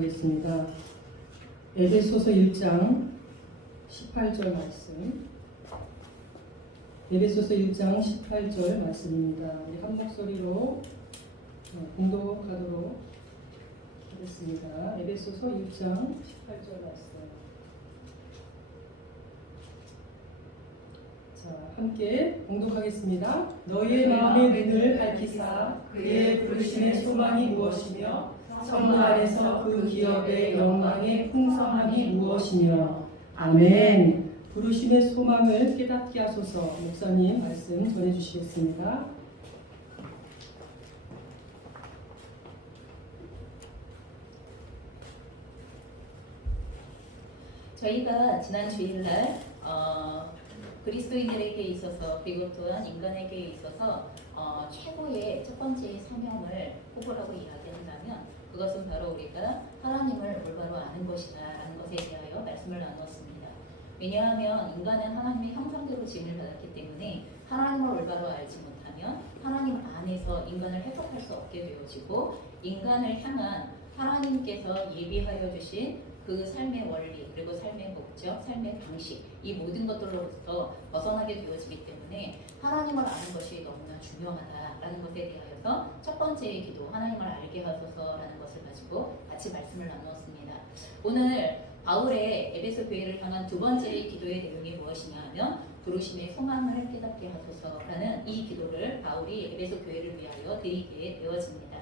하겠습니다. 에베소서 1장 18절 말씀. 에베소서 1장 18절 말씀입니다. 우리 한 목소리로 공독하도록 하겠습니다. 에베소서 1장 18절 말씀. 자, 함께 공독하겠습니다. 너희의 마음의 눈을 밝히사 그의 부르심의 소망이 무엇이며 성부 안에서 그 기업의 영광의 풍성함이 무엇이며. 아멘. 부르심의 소망을 깨닫게 하소서. 목사님 말씀 전해주시겠습니다. 저희가 지난 주일날 그리스도인들에게 있어서 그리고 또한 인간에게 있어서 최고의 첫 번째 사명을 뽑으라고 이야기한다면 그것은 바로 우리가 하나님을 올바로 아는 것이다라는 것에 대하여 말씀을 나누었습니다. 왜냐하면 인간은 하나님의 형상대로 지음을 받았기 때문에 하나님을 올바로 알지 못하면 하나님 안에서 인간을 해석할 수 없게 되어지고 인간을 향한 하나님께서 예비하여 주신 그 삶의 원리 그리고 삶의 목적, 삶의 방식 이 모든 것들로부터 벗어나게 되어지기 때문에 하나님을 아는 것이 너무나 중요하다라는 것에 대하여서 첫 번째의 기도 하나님을 알게 하소서라는 것을 가지고 같이 말씀을 나누었습니다. 오늘 바울의 에베소 교회를 향한 두 번째의 기도의 내용이 무엇이냐 하면 부르심의 소망을 깨닫게 하소서라는 이 기도를 바울이 에베소 교회를 위하여 드리게 되어집니다.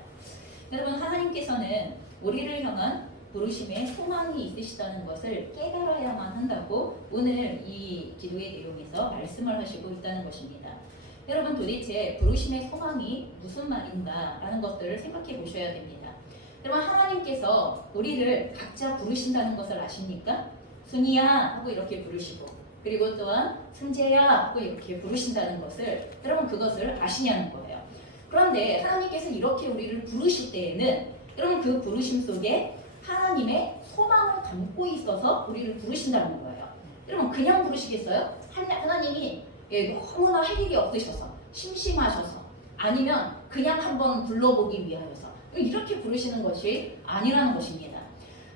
여러분 하나님께서는 우리를 향한 부르심에 소망이 있으시다는 것을 깨달아야만 한다고 오늘 이 기도의 내용에서 말씀을 하시고 있다는 것입니다. 여러분 도대체 부르심의 소망이 무슨 말인가 라는 것들을 생각해 보셔야 됩니다. 여러분 하나님께서 우리를 각자 부르신다는 것을 아십니까? 순이야 하고 이렇게 부르시고 그리고 또한 승재야 하고 이렇게 부르신다는 것을 여러분 그것을 아시냐는 거예요. 그런데 하나님께서 이렇게 우리를 부르실 때에는 여러분 그 부르심 속에 하나님의 소망을 담고 있어서 우리를 부르신다는 거예요. 여러분 그냥 부르시겠어요? 하나님이 너무나 할 일이 없으셔서 심심하셔서 아니면 그냥 한번 불러보기 위하여서 이렇게 부르시는 것이 아니라는 것입니다.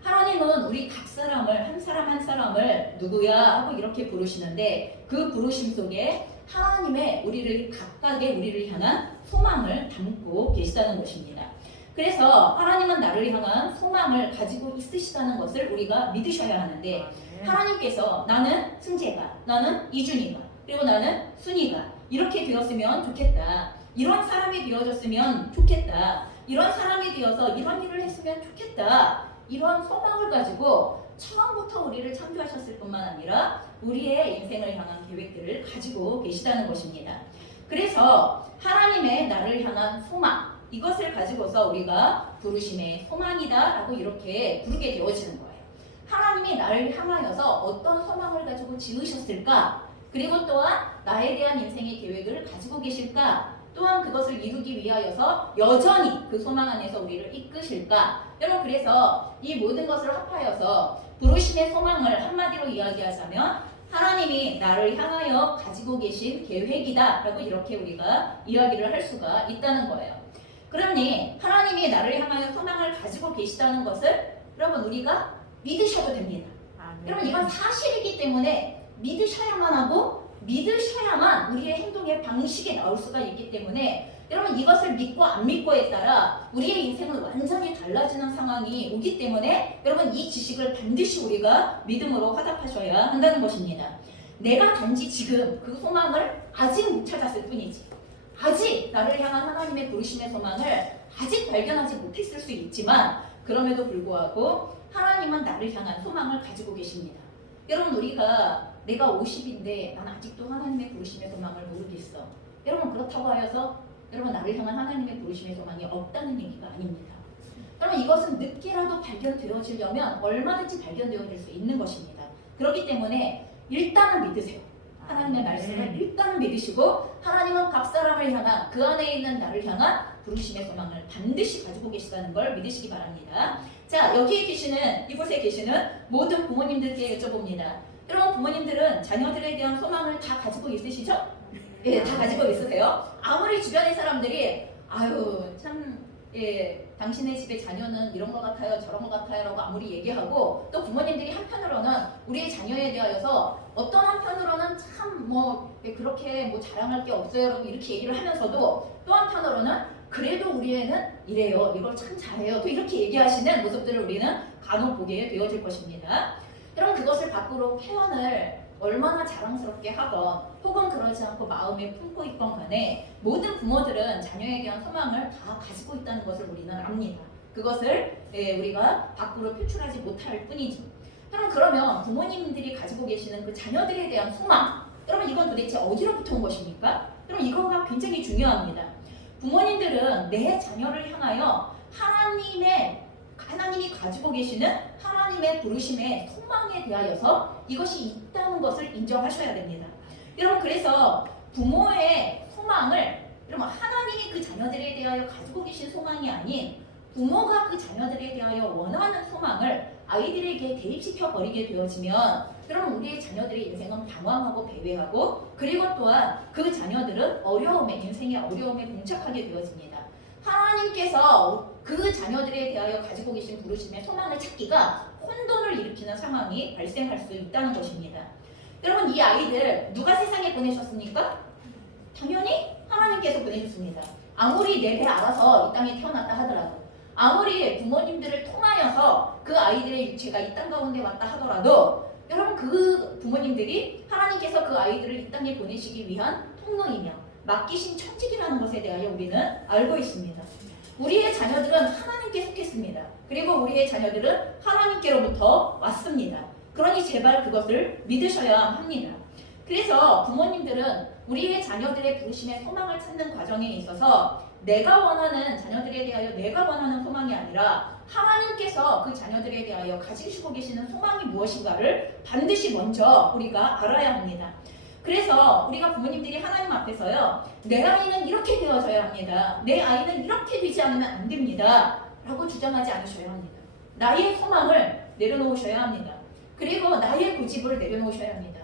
하나님은 우리 각 사람을 한 사람 한 사람을 누구야 하고 이렇게 부르시는데 그 부르심 속에 하나님의 각각의 우리를 향한 소망을 담고 계시다는 것입니다. 그래서 하나님은 나를 향한 소망을 가지고 있으시다는 것을 우리가 믿으셔야 하는데 하나님께서 나는 승재가, 나는 이준이가, 그리고 나는 순이가 이렇게 되었으면 좋겠다. 이런 사람이 되어졌으면 좋겠다. 이런 사람이 되어서 이런 일을 했으면 좋겠다. 이런 소망을 가지고 처음부터 우리를 창조하셨을 뿐만 아니라 우리의 인생을 향한 계획들을 가지고 계시다는 것입니다. 그래서 하나님의 나를 향한 소망 이것을 가지고서 우리가 부르심의 소망이다 라고 이렇게 부르게 되어지는 거예요. 하나님이 나를 향하여서 어떤 소망을 가지고 지으셨을까? 그리고 또한 나에 대한 인생의 계획을 가지고 계실까? 또한 그것을 이루기 위하여서 여전히 그 소망 안에서 우리를 이끄실까? 여러분 그래서 이 모든 것을 합하여서 부르심의 소망을 한마디로 이야기하자면 하나님이 나를 향하여 가지고 계신 계획이다 라고 이렇게 우리가 이야기를 할 수가 있다는 거예요. 그러니 하나님이 나를 향하여 소망을 가지고 계시다는 것을 여러분 우리가 믿으셔도 됩니다. 여러분 이건 사실이기 때문에 믿으셔야만 하고 믿으셔야만 우리의 행동의 방식이 나올 수가 있기 때문에 여러분 이것을 믿고 안 믿고에 따라 우리의 인생은 완전히 달라지는 상황이 오기 때문에 여러분 이 지식을 반드시 우리가 믿음으로 화답하셔야 한다는 것입니다. 내가 단지 지금 그 소망을 아직 못 찾았을 뿐이지 아직 나를 향한 하나님의 부르심의 소망을 아직 발견하지 못했을 수 있지만 그럼에도 불구하고 하나님은 나를 향한 소망을 가지고 계십니다. 여러분 우리가 내가 50인데 난 아직도 하나님의 부르심의 소망을 모르겠어. 여러분 그렇다고 하여서 여러분 나를 향한 하나님의 부르심의 소망이 없다는 얘기가 아닙니다. 여러분 이것은 늦게라도 발견되어지려면 얼마든지 발견되어질 수 있는 것입니다. 그렇기 때문에 일단은 믿으세요. 하나님의 말씀을 일단은 믿으시고 하나님은 각 사람을 향한 그 안에 있는 나를 향한 부르심의 소망을 반드시 가지고 계시다는 걸 믿으시기 바랍니다. 자 여기에 계시는 이곳에 계시는 모든 부모님들께 여쭤봅니다. 여러분 부모님들은 자녀들에 대한 소망을 다 가지고 있으시죠? 예, 다 가지고 있으세요. 아무리 주변의 사람들이 아유 참 예, 당신의 집의 자녀는 이런 것 같아요, 저런 것 같아요 라고 아무리 얘기하고, 또 부모님들이 한편으로는 우리의 자녀에 대하여서 어떤 한편으로는 참 뭐 그렇게 뭐 자랑할 게 없어요 라고 이렇게 얘기를 하면서도, 또 한편으로는 그래도 우리 애는 이래요, 이걸 참 잘해요, 또 이렇게 얘기하시는 모습들을 우리는 간혹 보게 되어질 것입니다. 여러분, 그것을 밖으로 표현을 얼마나 자랑스럽게 하건 혹은 그러지 않고 마음에 품고 있건 간에 모든 부모들은 자녀에 대한 소망을 다 가지고 있다는 것을 우리는 압니다. 그것을 우리가 밖으로 표출하지 못할 뿐이죠. 그러면 부모님들이 가지고 계시는 그 자녀들에 대한 소망, 여러분 이건 도대체 어디로부터 온 것입니까? 여러분 이거가 굉장히 중요합니다. 부모님들은 내 자녀를 향하여 하나님이 가지고 계시는 하나님의 부르심의 소망에 대하여서 이것이 있다는 것을 인정하셔야 됩니다. 여러분, 그래서 부모의 소망을, 여러분 하나님이 그 자녀들에 대하여 가지고 계신 소망이 아닌 부모가 그 자녀들에 대하여 원하는 소망을 아이들에게 대입시켜 버리게 되어지면, 여러분 우리의 자녀들의 인생은 방황하고 배회하고, 그리고 또한 그 자녀들은 인생의 어려움에 봉착하게 되어집니다. 하나님께서 그 자녀들에 대하여 가지고 계신 부르심의 소망을 찾기가 혼돈을 일으키는 상황이 발생할 수 있다는 것입니다. 여러분, 이 아이들 누가 세상에 보내셨습니까? 당연히 하나님께서 보내셨습니다. 아무리 내 배 알아서 이 땅에 태어났다 하더라도, 아무리 부모님들을 통하여서 그 아이들의 유체가 이 땅 가운데 왔다 하더라도, 여러분 그 부모님들이 하나님께서 그 아이들을 이 땅에 보내시기 위한 통로이며 맡기신 천직이라는 것에 대하여 우리는 알고 있습니다. 우리의 자녀들은 하나님께 속했습니다. 그리고 우리의 자녀들은 하나님께로부터 왔습니다. 그러니 제발 그것을 믿으셔야 합니다. 그래서 부모님들은 우리의 자녀들의 부르심의 소망을 찾는 과정에 있어서 내가 원하는 자녀들에 대하여 내가 원하는 소망이 아니라 하나님께서 그 자녀들에 대하여 가지시고 계시는 소망이 무엇인가를 반드시 먼저 우리가 알아야 합니다. 그래서 우리가 부모님들이 하나님 앞에서요, 내 아이는 이렇게 되어져야 합니다, 내 아이는 이렇게 되지 않으면 안 됩니다 라고 주장하지 않으셔야 합니다. 나의 소망을 내려놓으셔야 합니다. 그리고 나의 고집을 내려놓으셔야 합니다.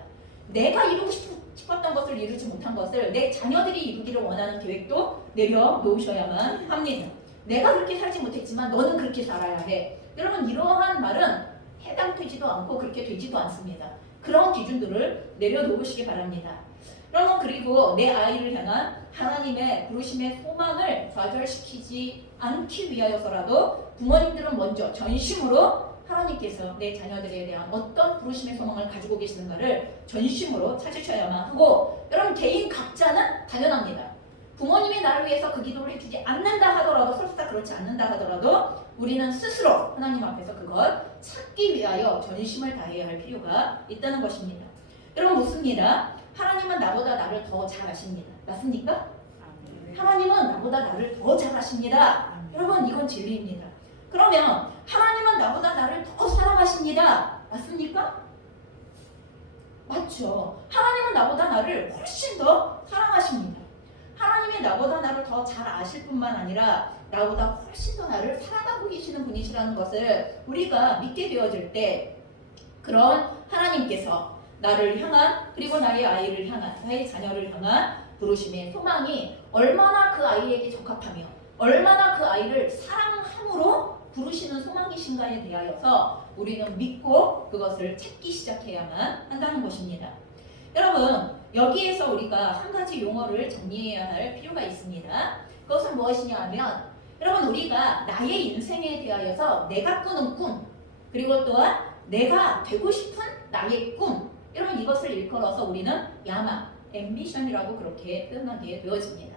내가 이루고 싶었던 것을 이루지 못한 것을 내 자녀들이 이루기를 원하는 계획도 내려놓으셔야만 합니다. 내가 그렇게 살지 못했지만 너는 그렇게 살아야 해. 여러분, 이러한 말은 해당되지도 않고 그렇게 되지도 않습니다. 그런 기준들을 내려놓으시기 바랍니다. 여러분, 그리고 내 아이를 향한 하나님의 부르심의 소망을 좌절시키지 않기 위하여서라도 부모님들은 먼저 전심으로 하나님께서 내 자녀들에 대한 어떤 부르심의 소망을 가지고 계시는가를 전심으로 찾으셔야만 하고, 여러분 개인 각자는 당연합니다. 부모님이 나를 위해서 그 기도를 해주지 않는다 하더라도, 설사 그렇지 않는다 하더라도 우리는 스스로 하나님 앞에서 그걸 찾기 위하여 전심을 다해야 할 필요가 있다는 것입니다. 여러분 묻습니다. 하나님은 나보다 나를 더 잘 아십니다. 맞습니까? 하나님은 나보다 나를 더 잘 아십니다. 여러분 이건 진리입니다. 그러면 하나님은 나보다 나를 더 사랑하십니다. 맞습니까? 맞죠. 하나님은 나보다 나를 훨씬 더 사랑하십니다. 하나님이 나보다 나를 더 잘 아실 뿐만 아니라 나보다 훨씬 더 나를 사랑하고 계시는 분이시라는 것을 우리가 믿게 되어질 때, 그런 하나님께서 나를 향한, 그리고 나의 아이를 향한, 나의 자녀를 향한 부르심의 소망이 얼마나 그 아이에게 적합하며 얼마나 그 아이를 사랑함으로 부르시는 소망이신가에 대하여서 우리는 믿고 그것을 찾기 시작해야만 한다는 것입니다. 여러분, 여기에서 우리가 한 가지 용어를 정리해야 할 필요가 있습니다. 그것은 무엇이냐 하면, 여러분 우리가 나의 인생에 대하여서 내가 꾸는 꿈, 그리고 또한 내가 되고 싶은 나의 꿈, 여러분 이것을 일컬어서 우리는 야망, 앰비션이라고 그렇게 표현하게 되어집니다.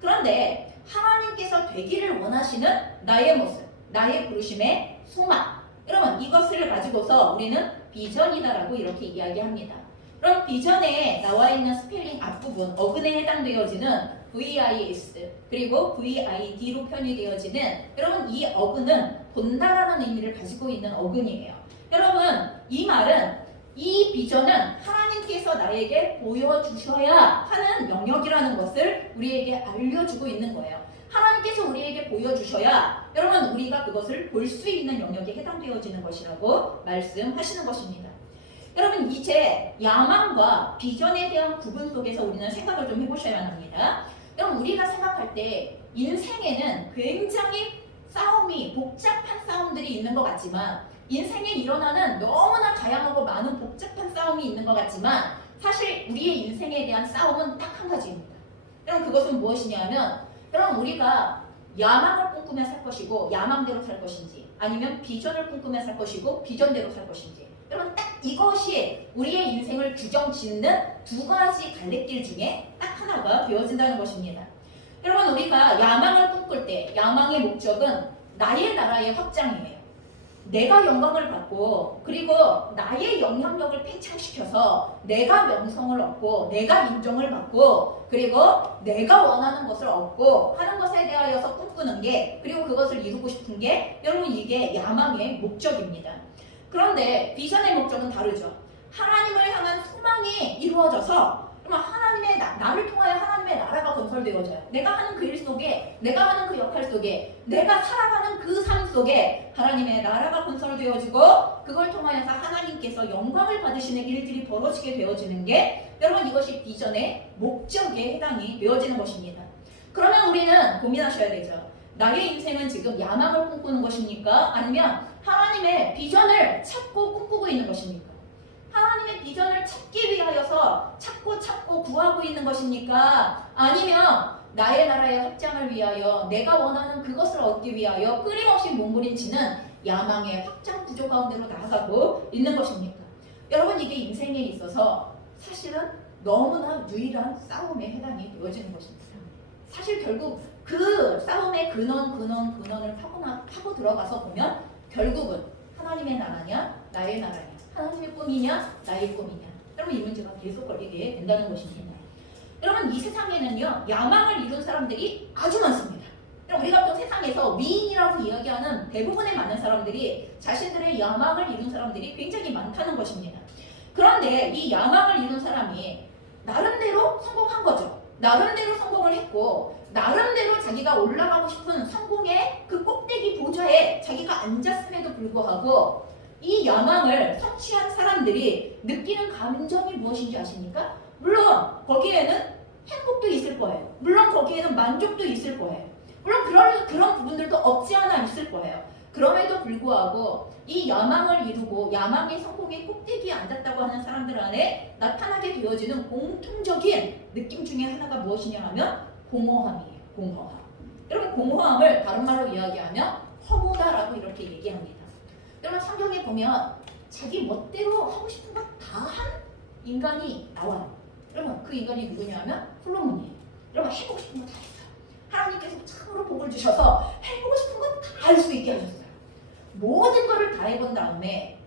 그런데 하나님께서 되기를 원하시는 나의 모습, 나의 부르심의 소망, 여러분 이것을 가지고서 우리는 비전이다라고 이렇게 이야기합니다. 그럼 비전에 나와 있는 스펠링 앞부분, 어근에 해당되어지는 VIS 그리고 VID로 표현이 되어지는, 여러분 이 어근은 본다라는 의미를 가지고 있는 어근이에요. 여러분 이 말은, 이 비전은 하나님께서 나에게 보여주셔야 하는 영역이라는 것을 우리에게 알려주고 있는 거예요. 하나님께서 우리에게 보여주셔야 여러분 우리가 그것을 볼 수 있는 영역에 해당되어지는 것이라고 말씀하시는 것입니다. 여러분 이제 야망과 비전에 대한 구분 속에서 우리는 생각을 좀 해보셔야 합니다. 여러분 우리가 생각할 때 인생에는 굉장히 싸움이 복잡한 싸움들이 있는 것 같지만 인생에 일어나는 너무나 다양하고 많은 복잡한 싸움이 있는 것 같지만 사실 우리의 인생에 대한 싸움은 딱 한 가지입니다. 그럼 그것은 무엇이냐면 그럼 우리가 야망을 꿈꾸며 살 것이고 야망대로 살 것인지 아니면 비전을 꿈꾸며 살 것이고 비전대로 살 것인지 여러분 딱 이것이 우리의 인생을 규정짓는 두 가지 갈래길 중에 딱 하나가 되어진다는 것입니다. 여러분 우리가 야망을 꿈꿀 때 야망의 목적은 나의 나라의 확장이에요. 내가 영광을 받고 그리고 나의 영향력을 팽창시켜서 내가 명성을 얻고 내가 인정을 받고 그리고 내가 원하는 것을 얻고 하는 것에 대하여서 꿈꾸는 게 그리고 그것을 이루고 싶은 게 여러분 이게 야망의 목적입니다. 그런데 비전의 목적은 다르죠. 하나님을 향한 소망이 이루어져서 하나님의 나를 통하여 하나님의 나라가 건설되어져요. 내가 하는 그 일 속에 내가 하는 그 역할 속에 내가 살아가는 그 삶 속에 하나님의 나라가 건설되어지고 그걸 통하여서 하나님께서 영광을 받으시는 일들이 벌어지게 되어지는 게 여러분 이것이 비전의 목적에 해당이 되어지는 것입니다. 그러면 우리는 고민하셔야 되죠. 나의 인생은 지금 야망을 꿈꾸는 것입니까? 아니면 하나님의 비전을 찾고 꿈꾸고 있는 것입니까? 하나님의 비전을 찾기 위하여서 찾고 구하고 있는 것입니까? 아니면 나의 나라의 확장을 위하여 내가 원하는 그것을 얻기 위하여 끊임없이 몸부림치는 야망의 확장 구조 가운데로 나아가고 있는 것입니까? 여러분 이게 인생에 있어서 사실은 너무나 유일한 싸움에 해당이 되어지는 것입니다. 사실 결국 그 싸움의 근원을 파고 들어가서 보면 결국은 하나님의 나라냐 나의 나라냐 하나님의 꿈이냐 나의 꿈이냐 여러분 이 문제가 계속 걸리게 된다는 것입니다. 여러분 이 세상에는요 야망을 이룬 사람들이 아주 많습니다. 우리가 또 세상에서 위인이라고 이야기하는 대부분의 많은 사람들이 자신들의 야망을 이룬 사람들이 굉장히 많다는 것입니다. 그런데 이 야망을 이룬 사람이 나름대로 성공한 거죠. 나름대로 성공을 했고 나름대로 자기가 올라가고 싶은 성공의 그 꼭대기 보좌에 자기가 앉았음에도 불구하고 이 야망을 성취한 사람들이 느끼는 감정이 무엇인지 아십니까? 물론 거기에는 행복도 있을 거예요. 물론 거기에는 만족도 있을 거예요. 물론 그런 부분들도 없지 않아 있을 거예요. 그럼에도 불구하고 이 야망을 이루고 야망의 성공의 꼭대기에 앉았다고 하는 사람들 안에 나타나게 되어지는 공통적인 느낌 중에 하나가 무엇이냐 하면 공허함이에요. 공허함. 여러분 공허함을 다른 말로 이야기하면 허무다라고 이렇게 얘기합니다. 여러분 성경에 보면 자기 멋대로 하고 싶은 것 다 한 인간이 나와요. 여러분 그 인간이 누구냐면 솔로몬이에요. 여러분 해보고 싶은 거 다 했어요. 하나님께서 참으로 복을 주셔서 해보고 싶은 거 다 할 수 있게 하셨어요. 모든 것을 다 해본 다음에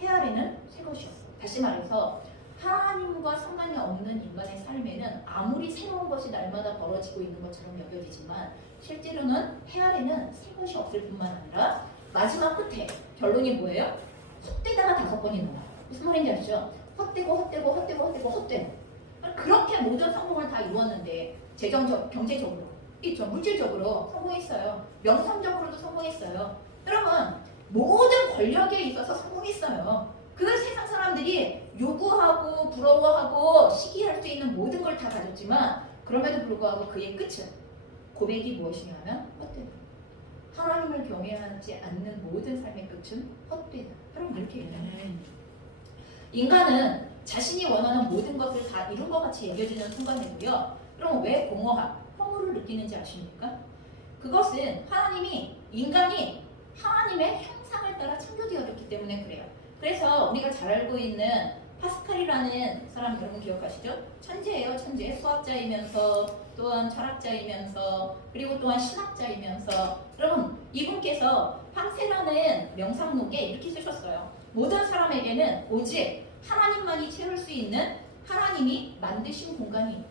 해 아래는 새 것이었어요. 다시 말해서 하나님과 상관이 없는 인간의 삶에는 아무리 새로운 것이 날마다 벌어지고 있는 것처럼 여겨지지만 실제로는 해 아래는 새 것이 없을 뿐만 아니라 마지막 끝에 결론이 뭐예요? 헛되다가 5번이 나와요. 무슨 말인지 아시죠? 헛되고 그렇게 모든 성공을 다 이루었는데 재정적, 경제적으로, 있죠. 물질적으로 성공했어요. 명성적으로도 성공했어요. 여러분 모든 권력에 있어서 성공했어요. 그 세상 사람들이 요구하고 부러워하고 시기할 수 있는 모든 걸 다 가졌지만 그럼에도 불구하고 그의 끝은 고백이 무엇이냐면 헛되다. 하나님을 경외하지 않는 모든 삶의 끝은 헛되다. 여러분 이렇게 얘기해요. 인간은 자신이 원하는 모든 것을 다 이룬 것 같이 여겨지는 순간에도요. 그럼 왜 공허함, 허무를 느끼는지 아십니까? 그것은 인간이 하나님의 형상을 따라 창조되어졌기 때문에 그래요. 그래서 우리가 잘 알고 있는 파스칼이라는 사람 여러분 기억하시죠? 천재예요, 천재. 수학자이면서 또한 철학자이면서 그리고 또한 신학자이면서 여러분 이분께서 황새라는 명상록에 이렇게 쓰셨어요. 모든 사람에게는 오직 하나님만이 채울 수 있는 하나님이 만드신 공간이 있다.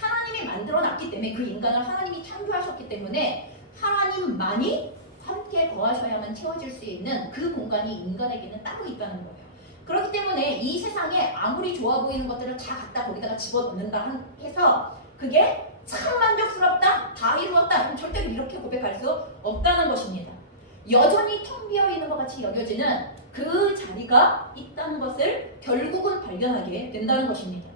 하나님이 만들어놨기 때문에 그 인간을 하나님이 창조하셨기 때문에 하나님만이 함께 거하셔야만 채워질 수 있는 그 공간이 인간에게는 따로 있다는 거예요. 그렇기 때문에 이 세상에 아무리 좋아 보이는 것들을 다 갖다 거기다가 집어넣는다 해서 그게 참 만족스럽다, 다 이루었다, 절대로 이렇게 고백할 수 없다는 것입니다. 여전히 텅 비어 있는 것 같이 여겨지는 그 자리가 있다는 것을 결국은 발견하게 된다는 것입니다.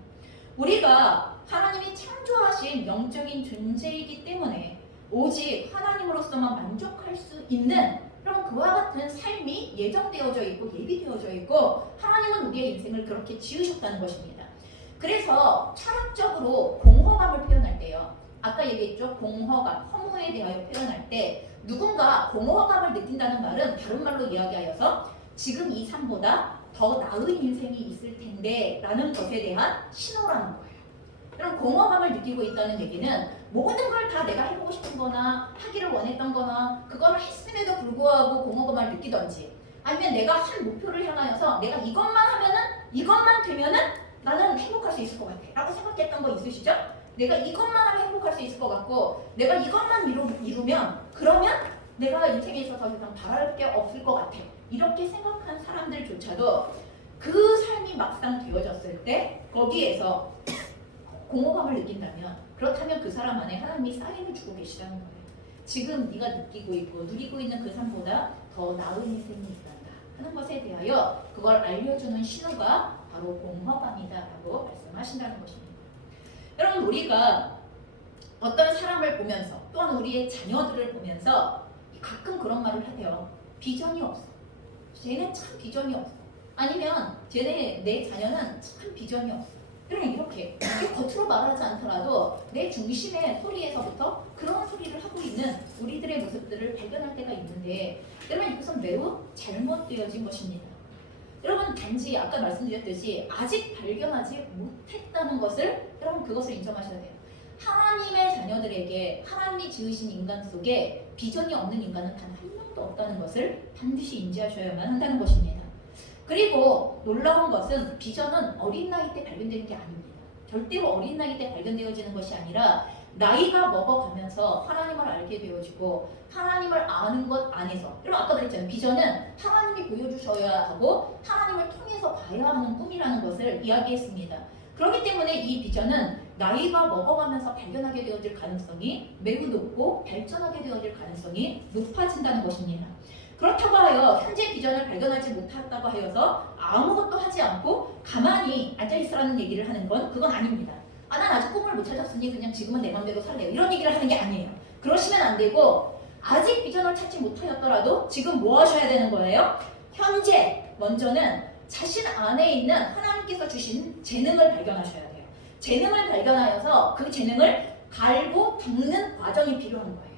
우리가 하나님이 창조하신 영적인 존재이기 때문에 오직 하나님으로서만 만족할 수 있는 그런 그와 같은 삶이 예정되어져 있고 예비되어져 있고 하나님은 우리의 인생을 그렇게 지으셨다는 것입니다. 그래서 철학적으로 공허감을 표현할 때요. 아까 얘기했죠. 공허감, 허무에 대하여 표현할 때 누군가 공허감을 느낀다는 말은 다른 말로 이야기하여서 지금 이 삶보다 더 나은 인생이 있을 텐데 라는 것에 대한 신호라는 거예요. 그럼 공허감을 느끼고 있다는 얘기는 모든 걸 다 내가 해보고 싶은 거나 하기를 원했던 거나 그거를 했음에도 불구하고 공허감을 느끼던지 아니면 내가 한 목표를 향하여서 내가 이것만 하면은 이것만 되면은 나는 행복할 수 있을 것 같아 라고 생각했던 거 있으시죠? 내가 이것만 하면 행복할 수 있을 것 같고 내가 이것만 이루면 그러면 내가 인생에 있어서 더 이상 바랄 게 없을 것 같아 이렇게 생각한 사람들조차도 그 삶이 막상 되어졌을 때 거기에서 공허감을 느낀다면 그렇다면 그 사람 안에 하나님이 사인을 주고 계시다는 거예요. 지금 네가 느끼고 있고 누리고 있는 그 삶보다 더 나은 인생이 있단다 하는 것에 대하여 그걸 알려주는 신호가 바로 공허감이다라고 말씀하신다는 것입니다. 여러분 우리가 어떤 사람을 보면서 또한 우리의 자녀들을 보면서 가끔 그런 말을 하대요. 비전이 없어. 쟤는 참 비전이 없어. 아니면 내 자녀는 참 비전이 없어. 그러면 이렇게 겉으로 말하지 않더라도 내 중심의 소리에서부터 그런 소리를 하고 있는 우리들의 모습들을 발견할 때가 있는데 여러분 이것은 매우 잘못되어진 것입니다. 여러분 단지 아까 말씀드렸듯이 아직 발견하지 못했다는 것을 여러분 그것을 인정하셔야 돼요. 하나님의 자녀들에게 하나님이 지으신 인간 속에 비전이 없는 인간은 단 한 명도 없다는 것을 반드시 인지하셔야만 한다는 것입니다. 그리고 놀라운 것은 비전은 어린 나이 때 발견되는 게 아닙니다. 절대로 어린 나이 때 발견되어지는 것이 아니라 나이가 먹어가면서 하나님을 알게 되어지고 하나님을 아는 것 안에서 여러분 아까 그랬잖아요. 비전은 하나님이 보여주셔야 하고 하나님을 통해서 봐야 하는 꿈이라는 것을 이야기했습니다. 그렇기 때문에 이 비전은 나이가 먹어가면서 발견하게 되어질 가능성이 매우 높고 발전하게 되어질 가능성이 높아진다는 것입니다. 그렇다고 하여 현재 비전을 발견하지 못했다고 하여서 아무것도 하지 않고 가만히 앉아있으라는 얘기를 하는 건 그건 아닙니다. 난 아직 꿈을 못 찾았으니 그냥 지금은 내 맘대로 살래요. 이런 얘기를 하는 게 아니에요. 그러시면 안 되고 아직 비전을 찾지 못하였더라도 지금 뭐 하셔야 되는 거예요? 현재 먼저는 자신 안에 있는 하나님께서 주신 재능을 발견하셔야 돼요. 재능을 발견하여서 그 재능을 갈고 닦는 과정이 필요한 거예요.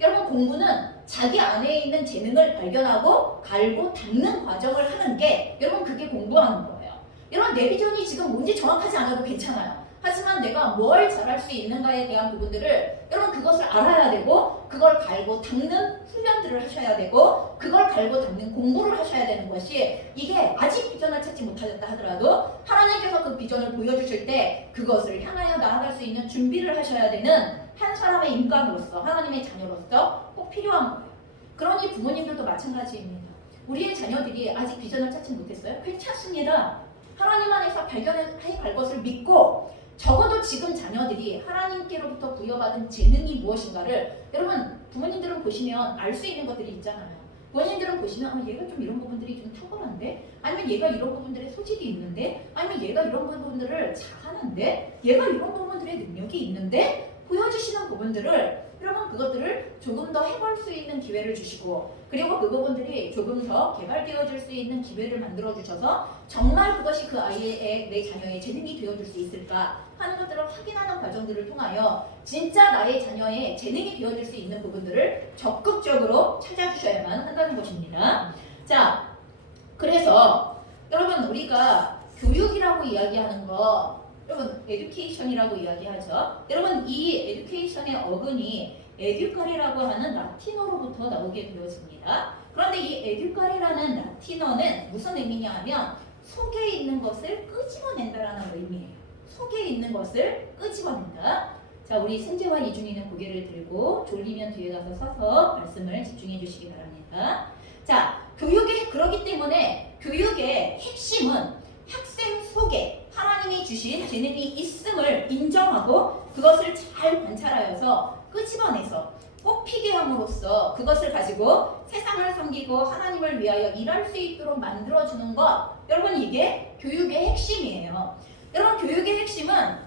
여러분 공부는 자기 안에 있는 재능을 발견하고 갈고 닦는 과정을 하는 게 여러분 그게 공부하는 거예요. 여러분 내 비전이 지금 뭔지 정확하지 않아도 괜찮아요. 하지만 내가 뭘 잘할 수 있는가에 대한 부분들을 여러분 그것을 알아야 되고 그걸 갈고 닦는 훈련들을 하셔야 되고 그걸 갈고 닦는 공부를 하셔야 되는 것이 이게 아직 비전을 찾지 못하셨다 하더라도 하나님께서 그 비전을 보여주실 때 그것을 향하여 나아갈 수 있는 준비를 하셔야 되는 한 사람의 인간으로서 하나님의 자녀로서 꼭 필요한 거예요. 그러니 부모님들도 마찬가지입니다. 우리의 자녀들이 아직 비전을 찾지 못했어요? 괜찮습니다. 하나님 안에서 발견해 갈 것을 믿고 적어도 지금 자녀들이 하나님께로부터 부여받은 재능이 무엇인가를 여러분 부모님들은 보시면 알 수 있는 것들이 있잖아요. 부모님들은 보시면 얘가 좀 이런 부분들이 좀 탁월한데 아니면 얘가 이런 부분들에 소질이 있는데 아니면 얘가 이런 부분들을 잘하는데 얘가 이런 부분들에 능력이 있는데 보여주시는 부분들을 여러분 그것들을 조금 더 해볼 수 있는 기회를 주시고 그리고 그 부분들이 조금 더 개발되어질 수 있는 기회를 만들어 주셔서 정말 그것이 그 아이의 내 자녀의 재능이 되어줄 수 있을까 하는 것들을 확인하는 과정들을 통하여 진짜 나의 자녀의 재능이 되어줄 수 있는 부분들을 적극적으로 찾아주셔야만 한다는 것입니다. 자, 그래서 여러분 우리가 교육이라고 이야기하는 거 여러분 에듀케이션이라고 이야기하죠. 여러분 이 에듀케이션의 어근이 에듀카리라고 하는 라틴어로부터 나오게 되어집니다. 그런데 이 에듀카리라는 라틴어는 무슨 의미냐 하면 속에 있는 것을 끄집어낸다라는 의미예요. 속에 있는 것을 끄집어낸다. 자, 우리 승재와 이중이는 고개를 들고 졸리면 뒤에 가서 서서 말씀을 집중해 주시기 바랍니다. 자, 그러기 때문에 교육의 핵심은 학생 속에 하나님이 주신 재능이 있음을 인정하고 그것을 잘 관찰하여서 끄집어내서 뽑히게 함으로써 그것을 가지고 세상을 섬기고 하나님을 위하여 일할 수 있도록 만들어주는 것 여러분 이게 교육의 핵심이에요. 여러분 교육의 핵심은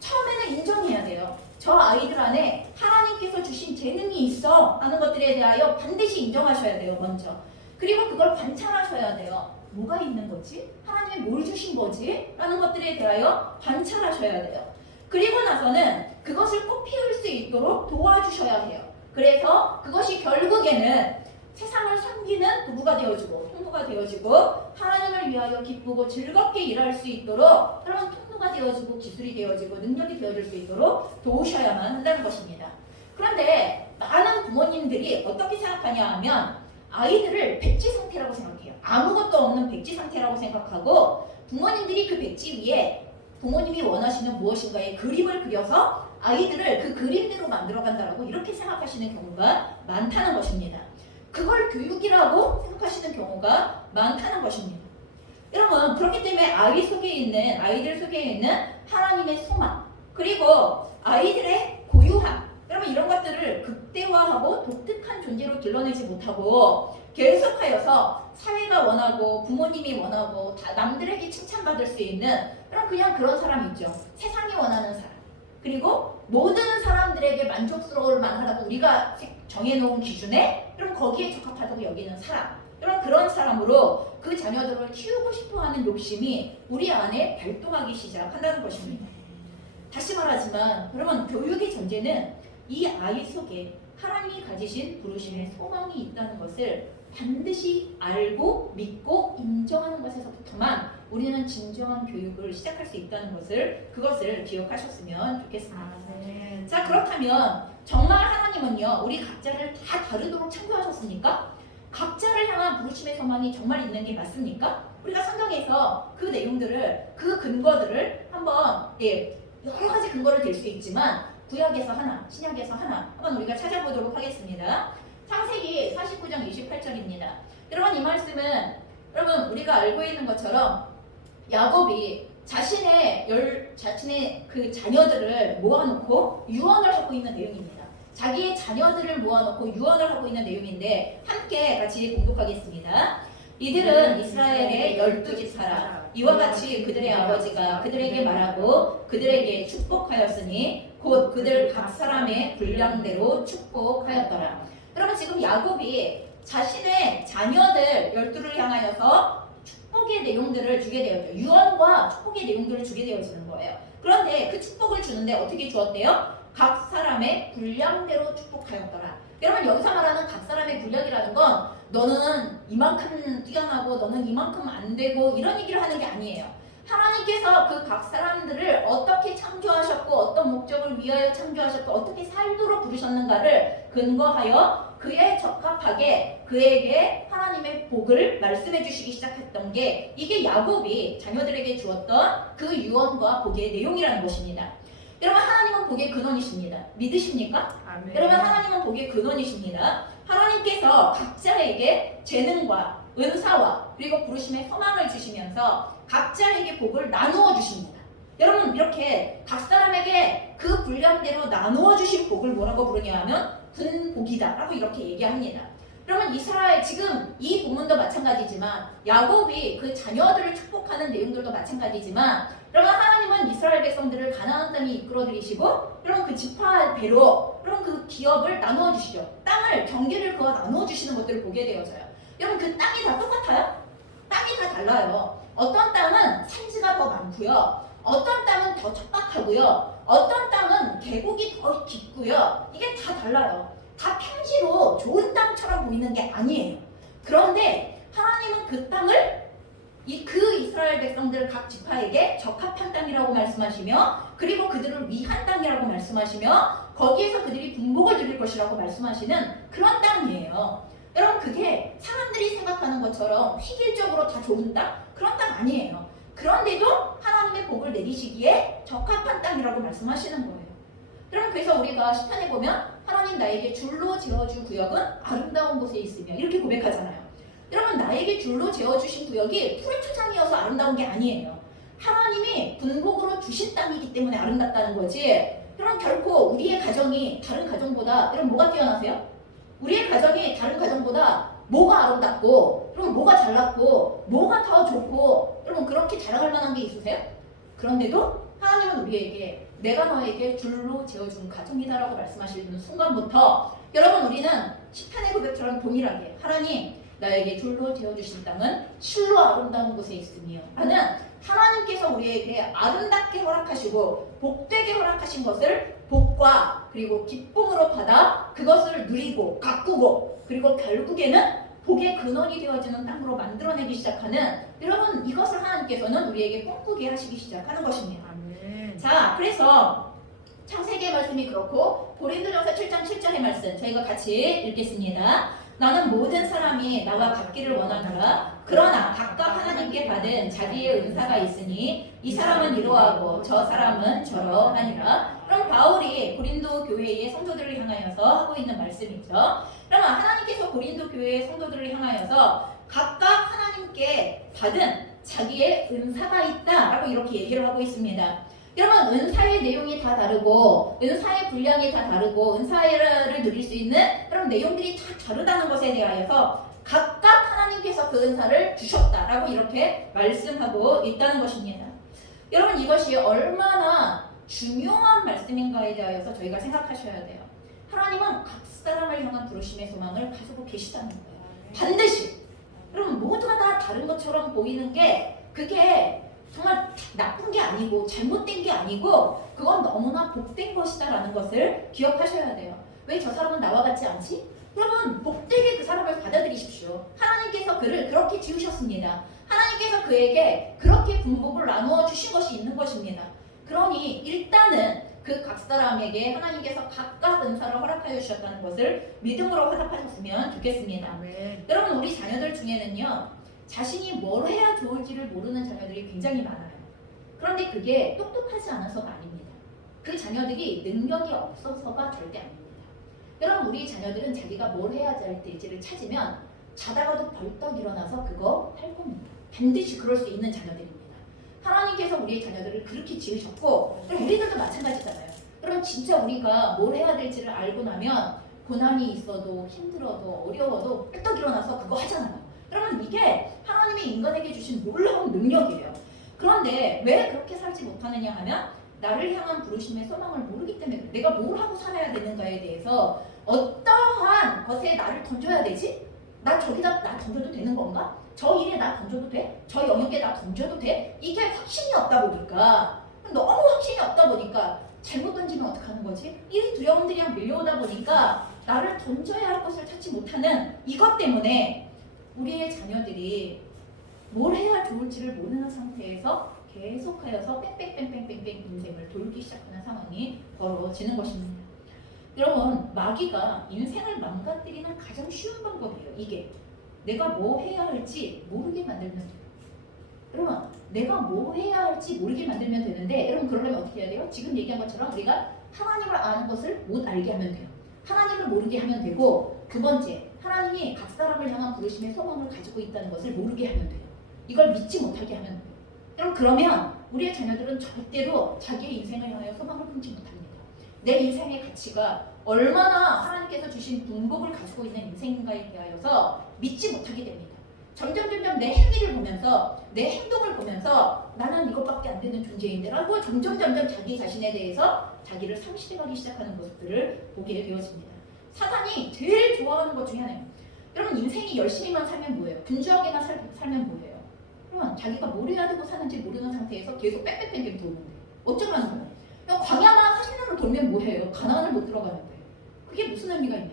처음에는 인정해야 돼요. 저 아이들 안에 하나님께서 주신 재능이 있어 하는 것들에 대하여 반드시 인정하셔야 돼요. 먼저. 그리고 그걸 관찰하셔야 돼요. 뭐가 있는 거지? 하나님이 뭘 주신 거지? 라는 것들에 대하여 관찰하셔야 돼요. 그리고 나서는 그것을 꽃 피울 수 있도록 도와주셔야 해요. 그래서 그것이 결국에는 세상을 섬기는 도구가 되어지고 통로가 되어지고 하나님을 위하여 기쁘고 즐겁게 일할 수 있도록 그런 통로가 되어지고 기술이 되어지고 능력이 되어질 수 있도록 도우셔야만 한다는 것입니다. 그런데 많은 부모님들이 어떻게 생각하냐 하면 아이들을 백지 상태라고 생각해요. 아무것도 없는 백지 상태라고 생각하고 부모님들이 그 백지 위에 부모님이 원하시는 무엇인가의 그림을 그려서 아이들을 그 그림대로 만들어간다고 이렇게 생각하시는 경우가 많다는 것입니다. 그걸 교육이라고 생각하시는 경우가 많다는 것입니다. 여러분, 그렇기 때문에 아이들 속에 있는 하나님의 소망, 그리고 아이들의 고유함, 여러분 이런 것들을 극대화하고 독특한 존재로 드러내지 못하고 계속하여서 사회가 원하고 부모님이 원하고 다 남들에게 칭찬받을 수 있는 그런 사람 있죠. 세상이 원하는 사람. 그리고 모든 사람들에게 만족스러울 만하다고 우리가 정해놓은 기준에 그럼 거기에 적합하다고 여기는 사람. 그런 사람으로 그 자녀들을 키우고 싶어하는 욕심이 우리 안에 발동하기 시작한다는 것입니다. 다시 말하지만 여러분, 교육의 전제는 이 아이 속에 하나님이 가지신 부르심의 소망이 있다는 것을 반드시 알고 믿고 인정하는 것에서부터만 우리는 진정한 교육을 시작할 수 있다는 그것을 기억하셨으면 좋겠습니다. 자, 그렇다면 정말 하나님은요 우리 각자를 다 다르도록 창조하셨습니까? 각자를 향한 부르심의 소망이 정말 있는 게 맞습니까? 우리가 성경에서 그 내용들을, 그 근거들을 한번 여러 가지 근거를 댈 수 있지만 구약에서 하나, 신약에서 하나 한번 우리가 찾아보도록 하겠습니다. 창세기 49장 28절입니다. 여러분, 이 말씀은 여러분 우리가 알고 있는 것처럼 야곱이 자신의 그 자녀들을 모아놓고 유언을 하고 있는 내용입니다. 자기의 자녀들을 모아놓고 유언을 하고 있는 내용인데 함께 같이 공독하겠습니다. 이들은 이스라엘의 12지파라. 이와 같이 그들의 아버지가 그들에게 말하고 그들에게 축복하였으니 곧 그들 각 사람의 분량대로 축복하였더라. 여러분, 지금 야곱이 자신의 자녀들 12를 향하여서 축복의 내용들을 주게 되었죠. 유언과 축복의 내용들을 주게 되어지는 거예요. 그런데 그 축복을 주는데 어떻게 주었대요? 각 사람의 분량대로 축복하였더라. 여러분, 여기서 말하는 각 사람의 분량이라는 건 너는 이만큼 뛰어나고 너는 이만큼 안 되고 이런 얘기를 하는 게 아니에요. 하나님께서 그 각 사람들을 어떻게 창조하셨고 어떤 목적을 위하여 창조하셨고 어떻게 살도록 부르셨는가를 근거하여 그에 적합하게 그에게 하나님의 복을 말씀해 주시기 시작했던 게 이게 야곱이 자녀들에게 주었던 그 유언과 복의 내용이라는 것입니다. 여러분, 하나님은 복의 근원이십니다. 믿으십니까? 아멘. 여러분, 하나님은 복의 근원이십니다. 하나님께서 각자에게 재능과 은사와 그리고 부르심의 소망을 주시면서 각자에게 복을 나누어 주십니다. 여러분, 이렇게 각 사람에게 그 분량대로 나누어 주신 복을 뭐라고 부르냐 하면 분복이다 라고 이렇게 얘기합니다. 그러면 이스라엘, 지금 이 본문도 마찬가지지만 야곱이 그 자녀들을 축복하는 내용들도 마찬가지지만 그러면 하나님은 이스라엘 백성들을 가나안 땅에 이끌어들이시고 그럼 그 지파대로 그럼 그 기업을 나누어 주시죠. 땅을 경계를 그어 나누어 주시는 것들을 보게 되어져요. 여러분, 그 땅이 다 똑같아요? 땅이 다 달라요. 어떤 땅은 산지가 더 많고요. 어떤 땅은 더 척박하고요. 어떤 땅은 계곡이 더 깊고요. 이게 다 달라요. 다 평지로 좋은 땅처럼 보이는 게 아니에요. 그런데 하나님은 그 땅을 그 이스라엘 백성들 각 지파에게 적합한 땅이라고 말씀하시며 그리고 그들을 위한 땅이라고 말씀하시며 거기에서 그들이 분복을 누릴 것이라고 말씀하시는 그런 땅이에요. 여러분, 그게 사람들이 생각하는 것처럼 획일적으로 다 좋은 땅? 그런 땅 아니에요. 그런데도 하나님의 복을 내리시기에 적합한 땅이라고 말씀하시는 거예요. 여러분, 그래서 우리가 시편에 보면 하나님 나에게 줄로 지어줄 구역은 아름다운 곳에 있으며 이렇게 고백하잖아요. 여러분, 나에게 줄로 지어주신 구역이 푸른 초장이어서 아름다운 게 아니에요. 하나님이 분복으로 주신 땅이기 때문에 아름답다는 거지. 여러분, 결코 우리의 가정이 다른 가정보다 여러분 뭐가 뛰어나세요? 우리의 가정이 다른 가정보다 뭐가 아름답고 그럼 뭐가 잘났고 뭐가 더 좋고 여러분 그렇게 자랑할 만한 게 있으세요? 그런데도 하나님은 우리에게 내가 너에게 줄로 재어준 가정이다라고 말씀하시는 순간부터 여러분 우리는 시편의 고백처럼 동일하게 하나님 나에게 줄로 재어주신 땅은 실로 아름다운 곳에 있으며 하는 하나님께서 우리에게 아름답게 허락하시고 복되게 허락하신 것을 복과 그리고 기쁨으로 받아 그것을 누리고 가꾸고 그리고 결국에는 복의 근원이 되어지는 땅으로 만들어내기 시작하는 여러분 이것을 하나님께서는 우리에게 꿈꾸게 하시기 시작하는 것입니다. 자, 그래서 창세기의 말씀이 그렇고 고린도전서 7장 7절의 말씀 저희가 같이 읽겠습니다. 나는 모든 사람이 나와 같기를 원하노라. 그러나 각각 하나님께 받은 자기의 은사가 있으니 이 사람은 이러하고 저 사람은 저러하니라. 그럼 바울이 고린도 교회의 성도들을 향하여서 하고 있는 말씀이죠. 그러면 하나님께서 고린도 교회의 성도들을 향하여서 각각 하나님께 받은 자기의 은사가 있다라고 이렇게 얘기를 하고 있습니다. 여러분 은사의 내용이 다 다르고 은사의 분량이 다 다르고 은사를 누릴 수 있는 그런 내용들이 다 다르다는 것에 대하여서 각각 하나님께서 그 은사를 주셨다라고 이렇게 말씀하고 있다는 것입니다. 여러분 이것이 얼마나 중요한 말씀인가에 대하여서 저희가 생각하셔야 돼요. 하나님은 각 사람을 향한 부르심의 소망을 가지고 계시다는 거예요. 반드시. 여러분 모두가 다 다른 것처럼 보이는 게 그게 정말 나쁜 게 아니고 잘못된 게 아니고 그건 너무나 복된 것이다라는 것을 기억하셔야 돼요. 왜 저 사람은 나와 같지 않지? 여러분 복되게 그 사람을 받아들이십시오. 하나님께서 그를 그렇게 지으셨습니다. 하나님께서 그에게 그렇게 분복을 나누어 주신 것이 있는 것입니다. 그러니 일단은 그 각 사람에게 하나님께서 각각 은사를 허락하여 주셨다는 것을 믿음으로 화답하셨으면 좋겠습니다. 여러분 우리 자녀들 중에는요 자신이 뭘 해야 좋을지를 모르는 자녀들이 굉장히 많아요. 그런데 그게 똑똑하지 않아서가 아닙니다. 그 자녀들이 능력이 없어서가 절대 아닙니다. 여러분 우리 자녀들은 자기가 뭘 해야 될지를 찾으면 자다가도 벌떡 일어나서 그거 할 겁니다. 반드시 그럴 수 있는 자녀들입니다. 하나님께서 우리의 자녀들을 그렇게 지으셨고 우리들도 마찬가지잖아요. 그럼 진짜 우리가 뭘 해야 될지를 알고 나면 고난이 있어도 힘들어도 어려워도 벌떡 일어나서 그거 하잖아요. 그러면 이게 하나님이 인간에게 주신 놀라운 능력이에요. 그런데 왜 그렇게 살지 못하느냐 하면 나를 향한 부르심의 소망을 모르기 때문에 내가 뭘 하고 살아야 되는가에 대해서 어떠한 것에 나를 던져야 되지? 나 저기다 나 던져도 되는 건가? 저 일에 나 던져도 돼? 저 영역에 나 던져도 돼? 이게 확신이 없다 보니까 너무 확신이 없다 보니까 잘못 던지면 어떡하는 거지? 이 두려움들이 막 밀려오다 보니까 나를 던져야 할 것을 찾지 못하는 이것 때문에 우리의 자녀들이 뭘 해야 좋을지를 모르는 상태에서 계속하여서 뺑뺑뺑뺑뺑뺑 인생을 돌기 시작하는 상황이 벌어지는 것입니다. 여러분 마귀가 인생을 망가뜨리는 가장 쉬운 방법이에요. 이게 내가 뭐 해야 할지 모르게 만들면 돼요. 여러분 내가 뭐 해야 할지 모르게 만들면 되는데 여러분 그러려면 어떻게 해야 돼요? 지금 얘기한 것처럼 우리가 하나님을 아는 것을 못 알게 하면 돼요. 하나님을 모르게 하면 되고 두 번째 하나님이 각 사람을 향한 부르심의 소망을 가지고 있다는 것을 모르게 하면 돼요. 이걸 믿지 못하게 하면 돼요. 여러분 그러면 우리의 자녀들은 절대로 자기의 인생을 향하여 소망을 품지 못합니다. 내 인생의 가치가 얼마나 하나님께서 주신 분복을 가지고 있는 인생인가에 대하여서 믿지 못하게 됩니다. 점점 내 행위를 보면서 내 행동을 보면서 나는 이것밖에 안 되는 존재인데 라고 점점 자기 자신에 대해서 자기를 상실해가기 시작하는 모습들을 보게 되어집니다. 사단이 제일 좋아하는 것 중에 하나예요. 여러분 인생이 열심히만 살면 뭐예요? 분주하게만 살면 뭐예요? 그러면 자기가 뭘 해야 되고 사는지 모르는 상태에서 계속 빽빽뺑뺑 도는데 어쩌라는 거예요? 그냥 광야나 하시나로 돌면 뭐해요? 가나안을 못 들어가는데 그게 무슨 의미가 있냐?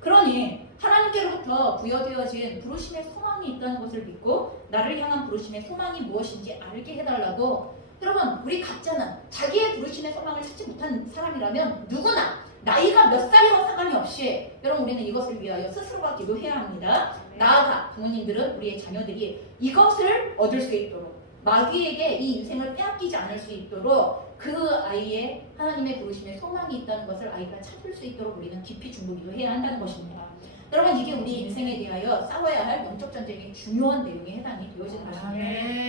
그러니 하나님께로부터 부여되어진 부르심의 소망이 있다는 것을 믿고 나를 향한 부르심의 소망이 무엇인지 알게 해달라고 여러분 우리 각자는 자기의 부르심의 소망을 찾지 못한 사람이라면 누구나 나이가 몇 살이건 상관이 없이 여러분 우리는 이것을 위하여 스스로가 기도해야 합니다. 나아가 부모님들은 우리의 자녀들이 이것을 얻을 수 있도록 마귀에게 이 인생을 빼앗기지 않을 수 있도록 그 아이의 하나님의 부르심에 소망이 있다는 것을 아이가 찾을 수 있도록 우리는 깊이 중보기도해야 한다는 것입니다. 여러분 이게 우리 인생에 대하여 싸워야 할 영적 전쟁의 중요한 내용에 해당이 되어지는 것입니다.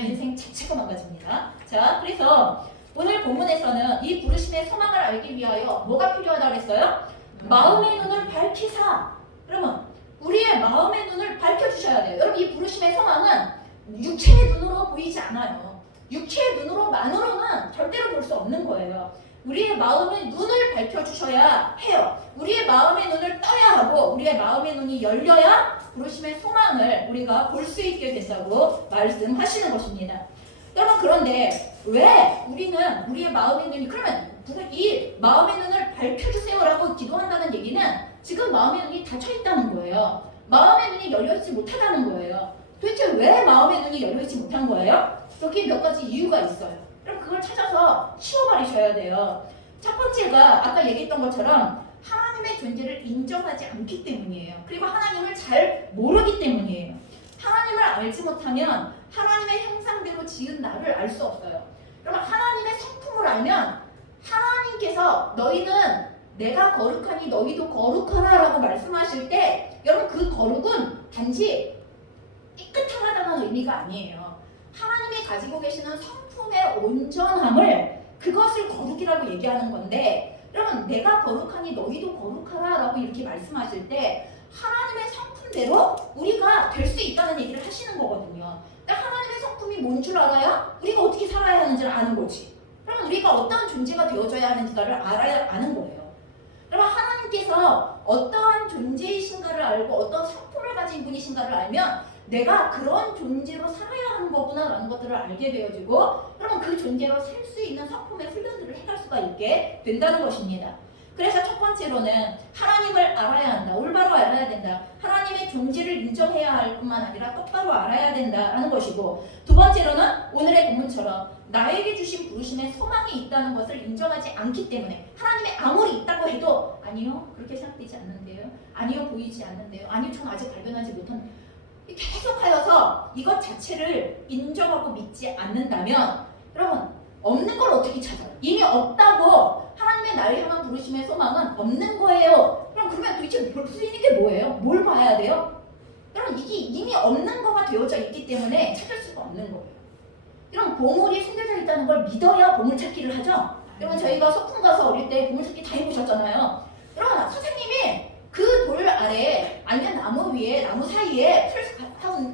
인생 자체가 망가집니다. 자 그래서 오늘 본문에서는 이 부르심의 소망을 알기 위하여 뭐가 필요하다고 했어요? 마음의 눈을 밝히사. 그러면 우리의 마음의 눈을 밝혀주셔야 돼요. 여러분 이 부르심의 소망은 육체의 눈으로 보이지 않아요. 육체의 눈으로만으로는 절대로 볼 수 없는 거예요. 우리의 마음의 눈을 밝혀주셔야 해요. 우리의 마음의 눈을 떠야 하고 우리의 마음의 눈이 열려야 부르심의 소망을 우리가 볼 수 있게 된다고 말씀하시는 것입니다. 여러분, 그런데 왜 우리는 우리의 마음의 눈이, 그러면 이 마음의 눈을 밝혀주세요라고 기도한다는 얘기는 지금 마음의 눈이 닫혀 있다는 거예요. 마음의 눈이 열려있지 못하다는 거예요. 도대체 왜 마음의 눈이 열려있지 못한 거예요? 여기 몇 가지 이유가 있어요. 그럼 그걸 찾아서 치워버리셔야 돼요. 첫 번째가 아까 얘기했던 것처럼 하나님의 존재를 인정하지 않기 때문이에요. 그리고 하나님을 잘 모르기 때문이에요. 하나님을 알지 못하면 하나님의 형상대로 지은 나를 알 수 없어요. 그러면 하나님의 성품을 알면 하나님께서 너희는 내가 거룩하니 너희도 거룩하라 라고 말씀하실 때 여러분, 그 거룩은 단지 깨끗하다는 의미가 아니에요. 하나님이 가지고 계시는 성품의 온전함을, 그것을 거룩이라고 얘기하는 건데, 여러분, 내가 거룩하니 너희도 거룩하라 라고 이렇게 말씀하실 때 하나님의 성품대로 우리가 될 수 있다는 얘기를 하시는 거거든요. 그러니까 하나님의 성품이 뭔 줄 알아야 우리가 어떻게 살아야 하는지를 아는 거지. 그러면 우리가 어떤 존재가 되어줘야 하는지를 알아야 아는 거예요. 그러면 하나님께서 어떠한 존재이신가를 알고 어떤 성품을 가진 분이신가를 알면 내가 그런 존재로 살아야 하는 거구나라는 것들을 알게 되어지고, 그러면 그 존재로 살 수 있는 성품의 훈련들을 해갈 수가 있게 된다는 것입니다. 그래서 첫 번째로는 하나님을 알아야 한다. 올바로 알아야 된다. 하나님의 존재를 인정해야 할 뿐만 아니라 똑바로 알아야 된다라는 것이고, 두 번째로는 오늘의 본문처럼 나에게 주신 부르심에 소망이 있다는 것을 인정하지 않기 때문에, 하나님이 아무리 있다고 해도 아니요, 그렇게 생각되지 않는데요, 아니요, 보이지 않는데요, 아니요, 전 아직 발견하지 못한, 계속하여서 이것 자체를 인정하고 믿지 않는다면 여러분, 없는 걸 어떻게 찾아요? 이미 없다고 하나님의 나를 향한 부르심의 소망은 없는 거예요. 그러면 도대체 볼 수 있는 게 뭐예요? 뭘 봐야 돼요? 여러분, 이게 이미 없는 거가 되어져 있기 때문에 찾을 수가 없는 거예요. 이런 보물이 숨겨져 있다는 걸 믿어야 보물찾기를 하죠. 여러분, 저희가 소풍 가서 어릴 때 보물찾기 다 해보셨잖아요. 여러분, 선생님이 그 돌 아래에 아니면 나무 위에, 나무 사이에 풀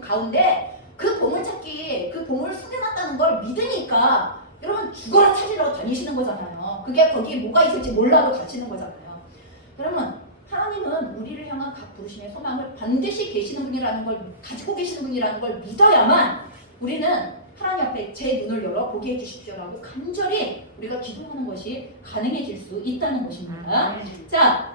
가운데 그 보물찾기, 그 보물을 숨겨놨다는 걸 믿으니까 여러분 죽어라 찾으러 다니시는 거잖아요. 그게 거기에 뭐가 있을지 몰라도 다치는 거잖아요. 그러면 하나님은 우리를 향한 각 부르심의 소망을 반드시 계시는 분이라는 걸, 가지고 계시는 분이라는 걸 믿어야만 우리는 하나님 앞에 제 눈을 열어 보게 해주십시오라고 간절히 우리가 기도하는 것이 가능해질 수 있다는 것입니다. 자,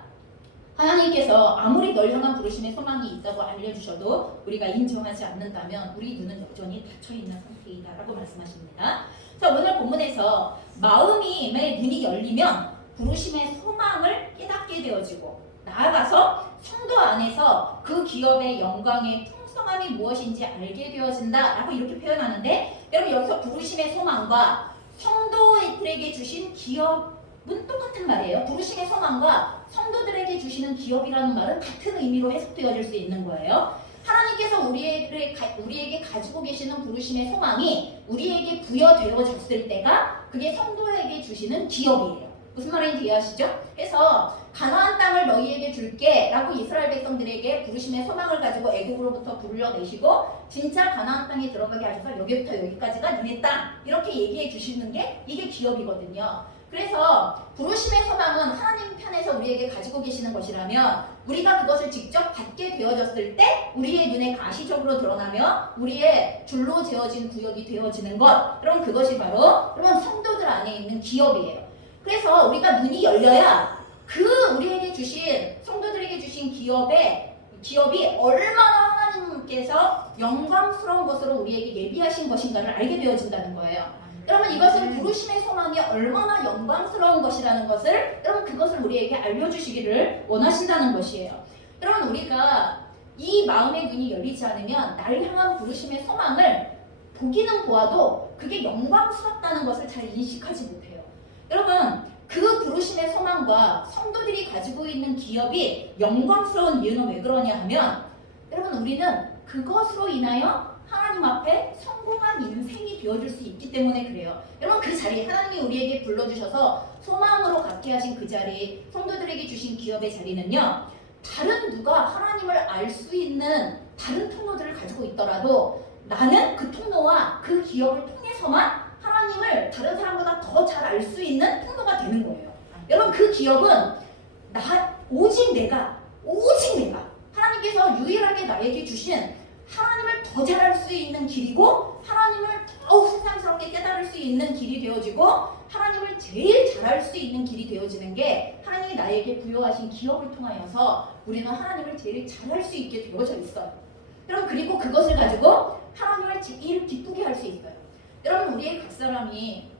하나님께서 아무리 널 향한 부르심의 소망이 있다고 알려주셔도 우리가 인정하지 않는다면 우리 눈은 여전히 닫혀있는 상태이다 라고 말씀하십니다. 자, 오늘 본문에서 마음의 눈이 열리면 부르심의 소망을 깨닫게 되어지고, 나아가서 성도 안에서 그 기업의 영광의 풍성함이 무엇인지 알게 되어진다 라고 이렇게 표현하는데, 여러분, 여기서 부르심의 소망과 성도들에게 주신 기업은 똑같은 말이에요. 부르심의 소망과 성도들에게 주시는 기업이라는 말은 같은 의미로 해석되어질 수 있는 거예요. 하나님께서 우리에게 가지고 계시는 부르심의 소망이 우리에게 부여되어졌을 때가 그게 성도에게 주시는 기업이에요. 무슨 말인지 이해하시죠? 그래서 가나안 땅을 너희에게 줄게 라고 이스라엘 백성들에게 부르심의 소망을 가지고 애국으로부터 불러내시고 진짜 가나안 땅에 들어가게 하셔서 여기부터 여기까지가 너네 땅 이렇게 얘기해 주시는 게 이게 기업이거든요. 그래서 부르심의 소망은 하나님 편에서 우리에게 가지고 계시는 것이라면 우리가 그것을 직접 받게 되어졌을 때 우리의 눈에 가시적으로 드러나며 우리의 줄로 재어진 구역이 되어지는 것, 그럼 그것이 바로 그런 성도들 안에 있는 기업이에요. 그래서 우리가 눈이 열려야 그 우리에게 주신, 성도들에게 주신 기업이 얼마나 하나님께서 영광스러운 것으로 우리에게 예비하신 것인가를 알게 되어진다는 거예요. 여러분, 이것은 부르심의 소망이 얼마나 영광스러운 것이라는 것을, 여러분, 그것을 우리에게 알려주시기를 원하신다는 것이에요. 여러분, 우리가 이 마음의 눈이 열리지 않으면 날 향한 부르심의 소망을 보기는 보아도 그게 영광스럽다는 것을 잘 인식하지 못해요. 여러분, 그 부르심의 소망과 성도들이 가지고 있는 기업이 영광스러운 이유는 왜 그러냐 하면, 여러분, 우리는 그것으로 인하여 하나님 앞에 성공한 인생이 되어줄 수 있기 때문에 그래요. 여러분, 그 자리, 하나님이 우리에게 불러주셔서 소망으로 갖게 하신 그 자리, 성도들에게 주신 기업의 자리는요, 다른 누가 하나님을 알 수 있는 다른 통로들을 가지고 있더라도 나는 그 통로와 그 기업을 통해서만 하나님을 다른 사람보다 더 잘 알 수 있는 통로가 되는 거예요. 여러분 그 기업은 오직 내가 하나님께서 유일하게 나에게 주신 하나님을 더 잘 알 수 있는 길이고 하나님을 더욱 세상스럽게 깨달을 수 있는 길이 되어지고 하나님을 제일 잘 알 수 있는 길이 되어지는 게 하나님이 나에게 부여하신 기업을 통하여서 우리는 하나님을 제일 잘 알 수 있게 되어져 있어요. 여러분 그리고 그것을 가지고 하나님을 제일 기쁘게 할 수 있어요. 여러분 우리의 각 사람이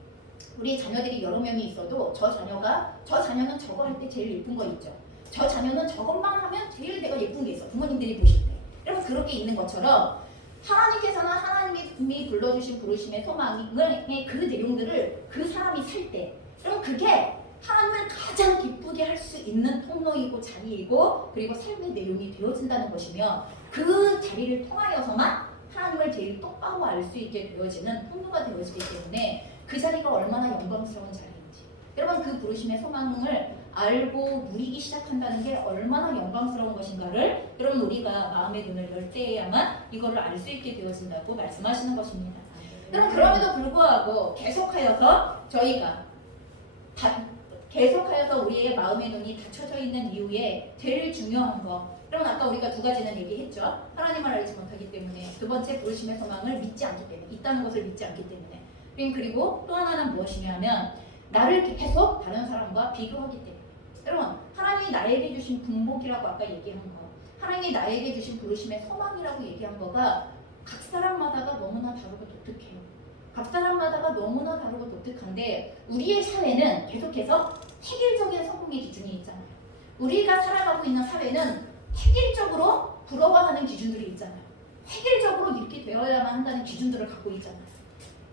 우리 자녀들이 여러 명이 있어도 저 자녀는 저거 할 때 제일 예쁜 거 있죠. 저 자녀는 저것만 하면 제일 내가 예쁜 게 있어. 부모님들이 보실 때. 여러분 그런 게 있는 것처럼 하나님께서는 하나님이 불러주신 부르심의 소망의 그 내용들을 그 사람이 살 때 여러분 그게 하나님을 가장 기쁘게 할 수 있는 통로이고 자리이고 그리고 삶의 내용이 되어진다는 것이며 그 자리를 통하여서만 하나님을 제일 똑바로 알 수 있게 되어지는 통로가 되어지기 때문에 그 자리가 얼마나 영광스러운 자리인지 여러분 그 부르심의 소망을 알고 누리기 시작한다는 게 얼마나 영광스러운 것인가를 여러분 우리가 마음의 눈을 열 때에야만 이거를 알 수 있게 되어진다고 말씀하시는 것입니다. 여러분 그럼에도 불구하고 계속하여서 우리의 마음의 눈이 닫혀져 있는 이유에 제일 중요한 거 여러분 아까 우리가 두 가지는 얘기했죠. 하나님을 알지 못하기 때문에 두 번째 부르심의 소망을 믿지 않기 때문에 있다는 것을 믿지 않기 때문에 그리고 또 하나는 무엇이냐면 나를 계속 다른 사람과 비교하기 때문에 여러분 하나님이 나에게 주신 분복이라고 아까 얘기한 거 하나님이 나에게 주신 부르심의 소망이라고 얘기한 거가 각 사람마다가 너무나 다르고 독특해요. 각 사람마다가 너무나 다르고 독특한데 우리의 사회는 계속해서 획일적인 성공의 기준이 있잖아요. 우리가 살아가고 있는 사회는 획일적으로 부러워하는 기준들이 있잖아요. 획일적으로 이렇게 되어야만 한다는 기준들을 갖고 있잖아요.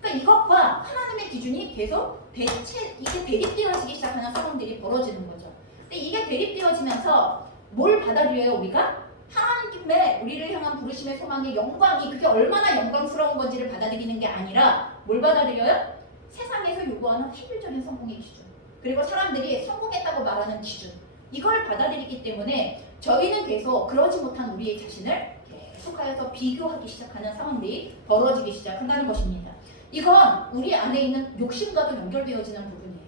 그러니까 이것과 하나님의 기준이 계속 이게 대립되어지기 시작하는 상황들이 벌어지는 거죠. 근데 이게 대립되어지면서 뭘 받아들여요 우리가? 하나님의 우리를 향한 부르심의 소망의 영광이 그게 얼마나 영광스러운 건지를 받아들이는 게 아니라 뭘 받아들여요? 세상에서 요구하는 획일적인 성공의 기준 그리고 사람들이 성공했다고 말하는 기준 이걸 받아들이기 때문에 저희는 계속 그러지 못한 우리의 자신을 계속하여서 비교하기 시작하는 상황들이 벌어지기 시작한다는 것입니다. 이건 우리 안에 있는 욕심과도 연결되어지는 부분이에요.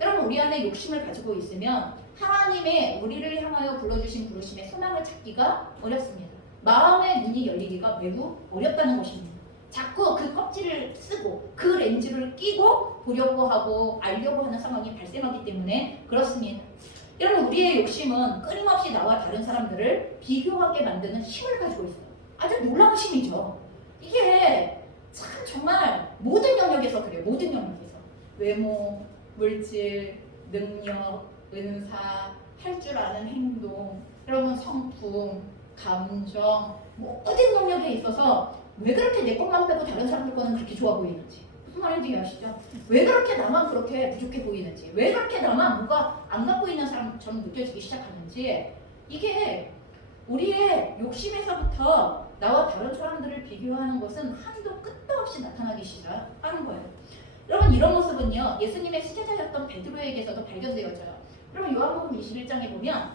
여러분 우리 안에 욕심을 가지고 있으면 하나님의 우리를 향하여 불러주신 부르심의 소망을 찾기가 어렵습니다. 마음의 눈이 열리기가 매우 어렵다는 것입니다. 자꾸 그 껍질을 쓰고 그 렌즈를 끼고 보려고 하고 알려고 하는 상황이 발생하기 때문에 그렇습니다. 여러분 우리의 욕심은 끊임없이 나와 다른 사람들을 비교하게 만드는 힘을 가지고 있어요. 아주 놀라운 힘이죠. 이게 참 정말 모든 영역에서 그래요. 모든 영역에서 외모, 물질, 능력, 은사, 할 줄 아는 행동, 여러분 성품, 감정 모든 영역에 있어서 왜 그렇게 내 것만 빼고 다른 사람들 거는 그렇게 좋아 보이는지 무슨 말인지 이해하시죠? 왜 그렇게 나만 그렇게 부족해 보이는지 왜 그렇게 나만 뭔가 안 갖고 있는 사람처럼 느껴지기 시작하는지 이게 우리의 욕심에서부터 나와 다른 사람들을 비교하는 것은 한도 끝도 없이 나타나기 시작하는 거예요. 여러분 이런 모습은요 예수님의 수제자였던 베드로에게서도 발견되어져요. 여러분 요한복음 21장에 보면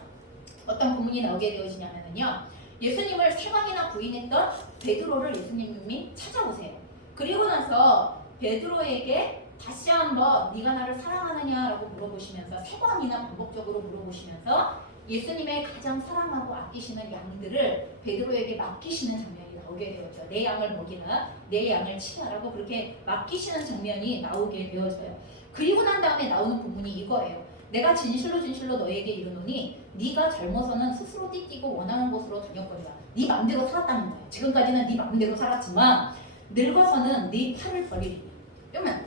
어떤 부문이 나오게 되어지냐면요 예수님을 3번이나 부인했던 베드로를 예수님이 찾아오세요. 그리고 나서 베드로에게 다시 한번 네가 나를 사랑하느냐라고 물어보시면서 3번이나 반복적으로 물어보시면서 예수님의 가장 사랑하고 아끼시는 양들을 베드로에게 맡기시는 장면이 나오게 되었죠. 내 양을 먹이라, 내 양을 치라라고 그렇게 맡기시는 장면이 나오게 되어져요. 그리고 난 다음에 나오는 부분이 이거예요. 내가 진실로 진실로 너에게 이르노니 네가 젊어서는 스스로 띠띠고 원하는 곳으로 다녔거니와 네 마음대로 살았다는 거예요. 지금까지는 네 마음대로 살았지만 늙어서는 네 팔을 벌리리니. 그러면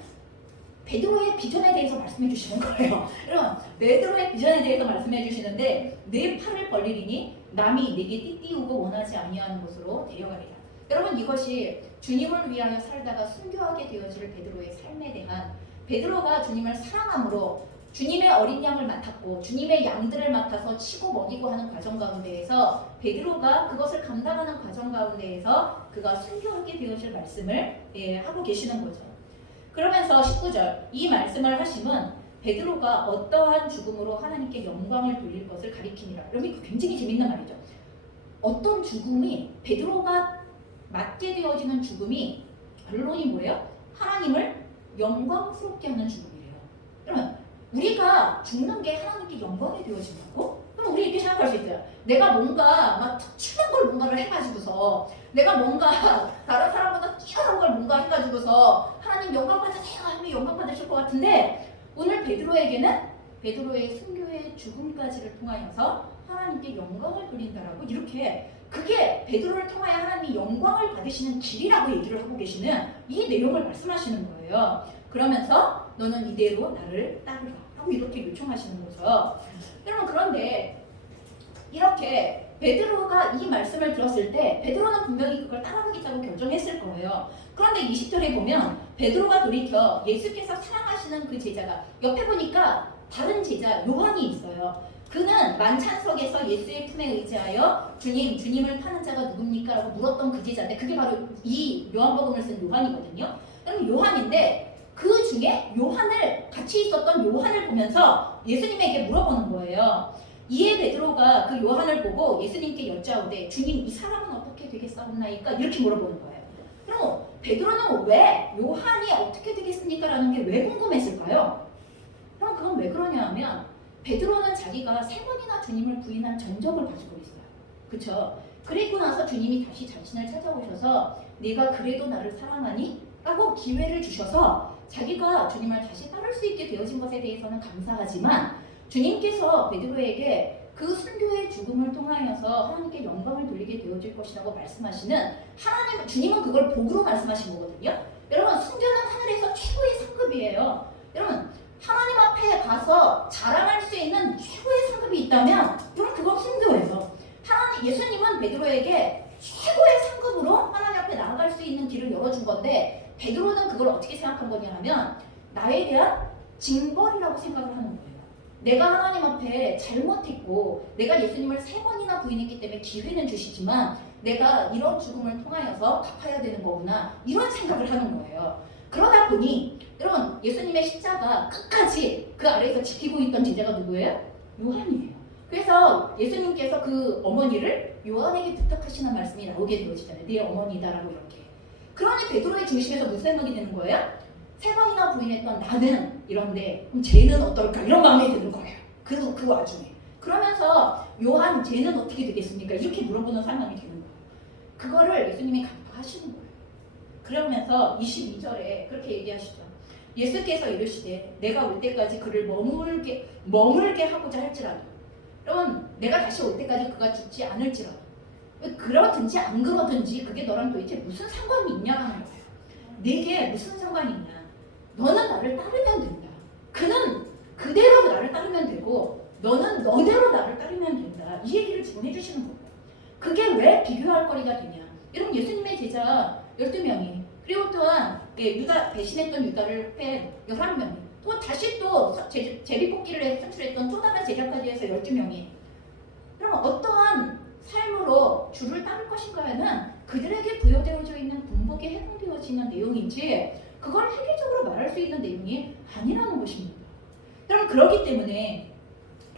베드로의 비전에 대해서 말씀해 주시는 거예요. 여러분 베드로의 비전에 대해서 말씀해 주시는데 네 팔을 벌리리니 남이 네게 띠띠우고 원하지 아니하는 곳으로 데려가리라. 여러분 이것이 주님을 위하여 살다가 순교하게 되어질 베드로의 삶에 대한 베드로가 주님을 사랑함으로 주님의 어린 양을 맡았고 주님의 양들을 맡아서 치고 먹이고 하는 과정 가운데에서 베드로가 그것을 감당하는 과정 가운데에서 그가 순교하게 되어질 말씀을 하고 계시는 거죠. 그러면서 19절 이 말씀을 하심은 베드로가 어떠한 죽음으로 하나님께 영광을 돌릴 것을 가리키니라. 여러분 이거 굉장히 재밌는 말이죠. 어떤 죽음이 베드로가 맞게 되어지는 죽음이 결론이 뭐예요? 하나님을 영광스럽게 하는 죽음이래요. 그러면 우리가 죽는 게 하나님께 영광이 되어진다고? 그럼 우리 이렇게 생각할 수 있어요. 내가 뭔가 막 특출난 걸 뭔가를 해가지고서 내가 뭔가 다른 사람보다 뛰어난 걸 뭔가 해가지고서 하나님 영광 받으세요 하면 영광 받으실 것 같은데 오늘 베드로에게는 베드로의 순교의 죽음까지를 통하여서 하나님께 영광을 돌린다라고 이렇게 그게 베드로를 통하여 하나님이 영광을 받으시는 길이라고 얘기를 하고 계시는 이 내용을 말씀하시는 거예요. 그러면서 너는 이대로 나를 따르라 하고 이렇게 요청하시는 거죠. 여러분 그런데 이렇게 베드로가 이 말씀을 들었을 때 베드로는 분명히 그걸 따라가겠다고 결정했을 거예요. 그런데 20절에 보면 베드로가 돌이켜 예수께서 사랑하시는 그 제자가 옆에 보니까 다른 제자 요한이 있어요. 그는 만찬석에서 예수의 품에 의지하여 주님을 파는 자가 누굽니까? 라고 물었던 그 제자인데 그게 바로 이 요한복음을 쓴 요한이거든요. 그럼 요한인데 그 중에 요한을 같이 있었던 요한을 보면서 예수님에게 물어보는 거예요. 이에 베드로가 그 요한을 보고 예수님께 여짜오되 주님 이 사람은 어떻게 되겠사옵나이까? 이렇게 물어보는 거예요. 그럼 베드로는 왜 요한이 어떻게 되겠습니까? 라는 게 왜 궁금했을까요? 그럼 그건 왜 그러냐 하면 베드로는 자기가 3번이나 주님을 부인한 전적을 가지고 있어요. 그쵸? 그리고 나서 주님이 다시 자신을 찾아오셔서 네가 그래도 나를 사랑하니? 라고 기회를 주셔서 자기가 주님을 다시 따를 수 있게 되어진 것에 대해서는 감사하지만 주님께서 베드로에게 그 순교의 죽음을 통하여서 하나님께 영광을 돌리게 되어질 것이라고 말씀하시는 하나님, 주님은 그걸 복으로 말씀하신 거거든요. 여러분 순교는 하늘에서 최고의 상급이에요. 여러분 하나님 앞에 가서 자랑할 수 있는 최고의 상급이 있다면 여러분 그건 순교예요. 예수님은 베드로에게 최고의 상급으로 하나님 앞에 나아갈 수 있는 길을 열어준 건데 베드로는 그걸 어떻게 생각한 거냐 하면 나에 대한 징벌이라고 생각을 하는 거예요. 내가 하나님 앞에 잘못했고 내가 예수님을 3번이나 부인했기 때문에 기회는 주시지만 내가 이런 죽음을 통하여서 갚아야 되는 거구나 이런 생각을 하는 거예요. 그러다 보니 여러분 예수님의 십자가 끝까지 그 아래에서 지키고 있던 제자가 누구예요? 요한이에요. 그래서 예수님께서 그 어머니를 요한에게 부탁하시는 말씀이 나오게 되어지잖아요. 네 어머니다라고 이렇게. 그러니 베드로의 중심에서 무슨 생각이 드는 거예요? 3번이나 부인했던 나는 이런데 그럼 쟤는 어떨까? 이런 마음이 드는 거예요. 그 와중에. 그러면서 요한 쟤는 어떻게 되겠습니까? 이렇게 물어보는 상황이 되는 거예요. 그거를 예수님이 간파하시는 거예요. 그러면서 22절에 그렇게 얘기하시죠. 예수께서 이르시되 내가 올 때까지 그를 머물게 하고자 할지라도 여러분 내가 다시 올 때까지 그가 죽지 않을지라도 그러든지 안 그러든지 그게 너랑 도대체 무슨 상관이 있냐는 거예요. 내게 무슨 상관이 있냐. 너는 나를 따르면 된다. 그는 그대로 나를 따르면 되고 너는 너대로 나를 따르면 된다. 이 얘기를 지금 해주시는 거예요. 그게 왜 비교할 거리가 되냐. 여러분 예수님의 제자 12명이 그리고 또한 유다 배신했던 유다를 뺀 11명이 또 다시 또 제비뽑기를 선출했던 또 다른 제자까지 해서 12명이 그럼 어떠한 삶으로 주를 따를 것인가에는 그들에게 부여되어져 있는 군복에 해당되어지는 내용인지 그걸 획일적으로 말할 수 있는 내용이 아니라는 것입니다. 여러분 그렇기 때문에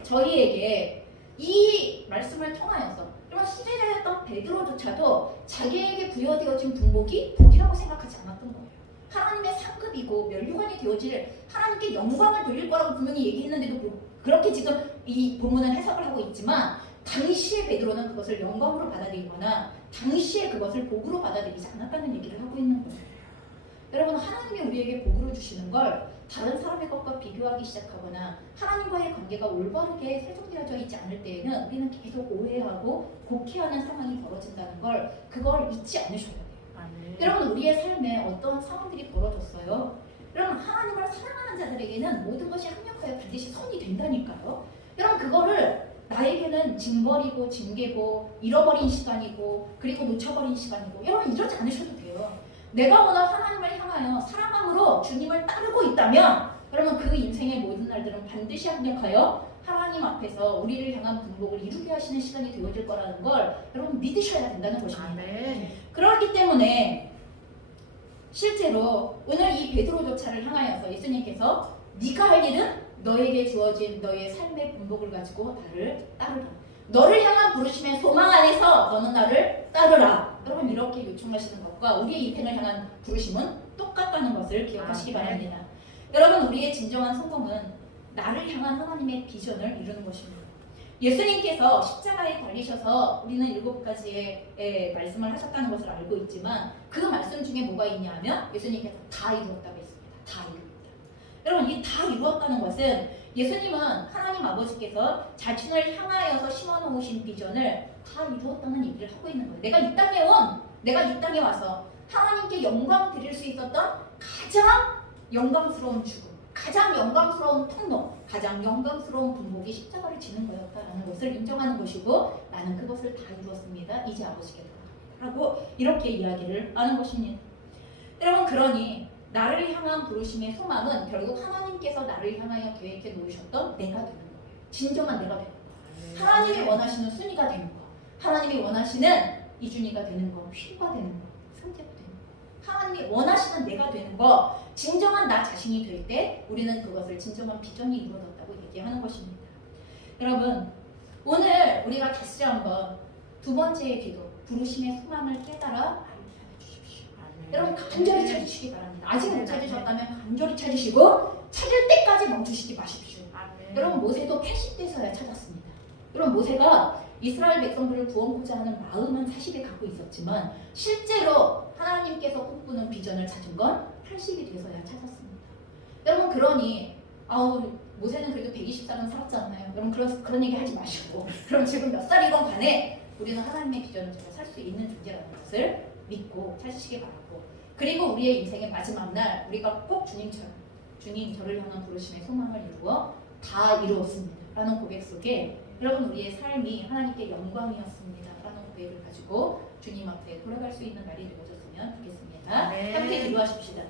저희에게 이 말씀을 통하여서 여러분 수제자였던 베드로조차도 자기에게 부여되어진 군복이 복이라고 생각하지 않았던 거예요. 하나님의 상급이고 멸류관이 되어질 하나님께 영광을 돌릴 거라고 분명히 얘기했는데도 그렇게 지금 이 본문은 해석을 하고 있지만 당시에 베드로는 그것을 영광으로 받아들이거나 당시에 그것을 복으로 받아들이지 않았다는 얘기를 하고 있는 거예요. 여러분 하나님이 우리에게 복으로 주시는 걸 다른 사람의 것과 비교하기 시작하거나 하나님과의 관계가 올바르게 세종되어져 있지 않을 때에는 우리는 계속 오해하고 곡해하는 상황이 벌어진다는 걸 그걸 잊지 않으셔야 돼요. 여러분 우리의 삶에 어떤 상황들이 벌어졌어요. 여러분 하나님을 사랑하는 자들에게는 모든 것이 합력하여 반드시 선이 된다니까요. 여러분 그거를 나에게는 징벌이고 징계고 잃어버린 시간이고 그리고 놓쳐버린 시간이고 여러분 이러지 않으셔도 돼요. 내가 오늘 하나님을 향하여 사랑함으로 주님을 따르고 있다면 여러분 그 인생의 모든 날들은 반드시 합력하여 하나님 앞에서 우리를 향한 분복을 이루게 하시는 시간이 되어질 거라는 걸 여러분 믿으셔야 된다는 것입니다. 그렇기 때문에 실제로 오늘 이 베드로조차를 향하여서 예수님께서 네가 할 일은 너에게 주어진 너의 삶의 분복을 가지고 나를 따르라. 너를 향한 부르심의 소망 안에서 너는 나를 따르라. 여러분 이렇게 요청하시는 것과 우리의 인생을 향한 부르심은 똑같다는 것을 기억하시기 바랍니다. 여러분 우리의 진정한 성공은 나를 향한 하나님의 비전을 이루는 것입니다. 예수님께서 십자가에 달리셔서 우리는 7가지의 말씀을 하셨다는 것을 알고 있지만 그 말씀 중에 뭐가 있냐면 예수님께서 다 이루었다고 했습니다. 다 이루었다. 여러분 이 다 이루었다는 것은 예수님은 하나님 아버지께서 자신을 향하여서 심어놓으신 비전을 다 이루었다는 얘기를 하고 있는 거예요. 내가 이 땅에 와서 하나님께 영광 드릴 수 있었던 가장 영광스러운 죽음, 가장 영광스러운 통로, 가장 영광스러운 분복이 십자가를 지는 거였다라는 것을 인정하는 것이고 나는 그것을 다 이루었습니다. 이제 아버지께 돌아갑니다. 하고 이렇게 이야기를 하는 것입니다. 여러분 그러니 나를 향한 부르심의 소망은 결국 하나님께서 나를 향하여 계획해 놓으셨던 내가 되는 거예요. 진정한 내가 되는 거예요. 하나님이 원하시는 순위가 되는 거, 하나님이 원하시는 이준이가 되는 거, 휘가 되는 거, 상태가 되는 거, 하나님이 원하시는 내가 되는 거, 진정한 나 자신이 될 때 우리는 그것을 진정한 비전이 이루어졌다고 얘기하는 것입니다. 여러분 오늘 우리가 다시 한번 두 번째의 기도, 부르심의 소망을 깨달아 주십시오. 여러분 간절히 찾으시기 바랍니다. 아직 못 찾으셨다면 간절히 찾으시고 찾을 때까지 멈추시지 마십시오. 여러분 모세도 80대서야 찾았습니다. 여러분 모세가 이스라엘 백성들을 구원하고자 하는 마음은 40에 갖고 있었지만 실제로 하나님께서 꿈꾸는 비전을 찾은 건 80이 돼서야 찾았습니다. 여러분 그러니 모세는 그래도 120살은 살았잖아요. 여러분 그런 얘기 하지 마시고 그럼 지금 몇 살이건 간에 우리는 하나님의 비전을 제가 살 수 있는 존재라는 것을 믿고 찾으시기 바라고, 그리고 우리의 인생의 마지막 날 우리가 꼭 주님처럼 주님 저를 향한 부르심의 소망을 이루어 다 이루었습니다 라는 고백 속에 여러분 우리의 삶이 하나님께 영광이었습니다 라는 고백을 가지고 주님 앞에 돌아갈 수 있는 날이 되어졌으면 좋겠습니다. 함께 기도하십시다.